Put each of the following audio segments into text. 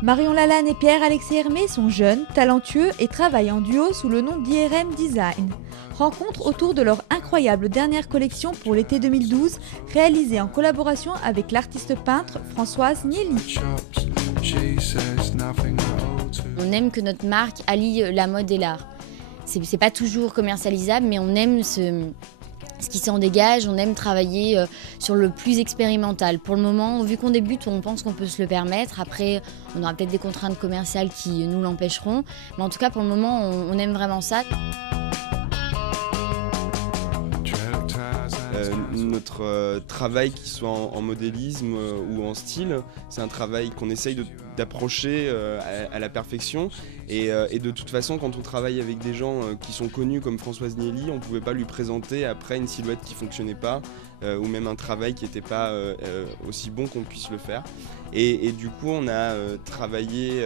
Marion Lalanne et Pierre-Alexis Hermé sont jeunes, talentueux et travaillent en duo sous le nom d'IRM Design. Rencontre autour de leur incroyable dernière collection pour l'été 2012, réalisée en collaboration avec l'artiste peintre Françoise Niely. On aime que notre marque allie la mode et l'art. C'est pas toujours commercialisable, mais on aime ce qui s'en dégage, on aime travailler sur le plus expérimental. Pour le moment, vu qu'on débute, on pense qu'on peut se le permettre. Après, on aura peut-être des contraintes commerciales qui nous l'empêcheront. Mais en tout cas, pour le moment, on aime vraiment ça. Notre travail, qu'il soit en modélisme ou en style, c'est un travail qu'on essaye d'approcher à la perfection. Et de toute façon, quand on travaille avec des gens qui sont connus comme Françoise Niely, on ne pouvait pas lui présenter après une silhouette qui ne fonctionnait pas ou même un travail qui n'était pas aussi bon qu'on puisse le faire. Et du coup, on a travaillé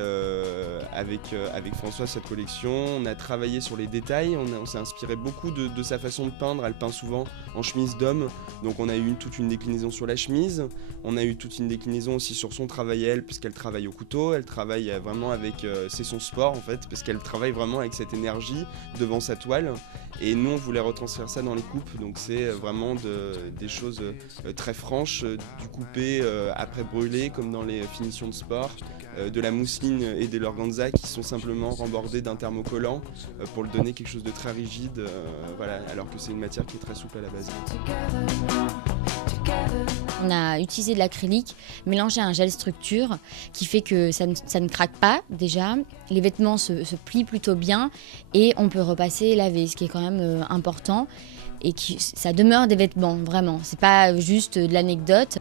avec Françoise cette collection, on a travaillé sur les détails, on s'est inspiré beaucoup de sa façon de peindre. Elle peint souvent en chemise d'homme, donc on a eu toute une déclinaison sur la chemise, on a eu toute une déclinaison aussi sur son travail à elle, puisqu'elle travaille au couteau, elle travaille vraiment avec, c'est son sport en fait, parce qu'elle travaille vraiment avec cette énergie devant sa toile. Et nous, on voulait retranscrire ça dans les coupes, donc c'est vraiment des choses très franches, du coupé après brûlé, comme dans les finitions de sport, de la mousseline et de l'organza qui sont simplement rembordés d'un thermocollant pour le donner quelque chose de très rigide, voilà, alors que c'est une matière qui est très souple à la base. On a utilisé de l'acrylique mélangé à un gel structure qui fait que ça ne craque pas déjà. Les vêtements se plient plutôt bien et on peut repasser et laver, ce qui est quand même important. Et ça demeure des vêtements, vraiment. C'est pas juste de l'anecdote.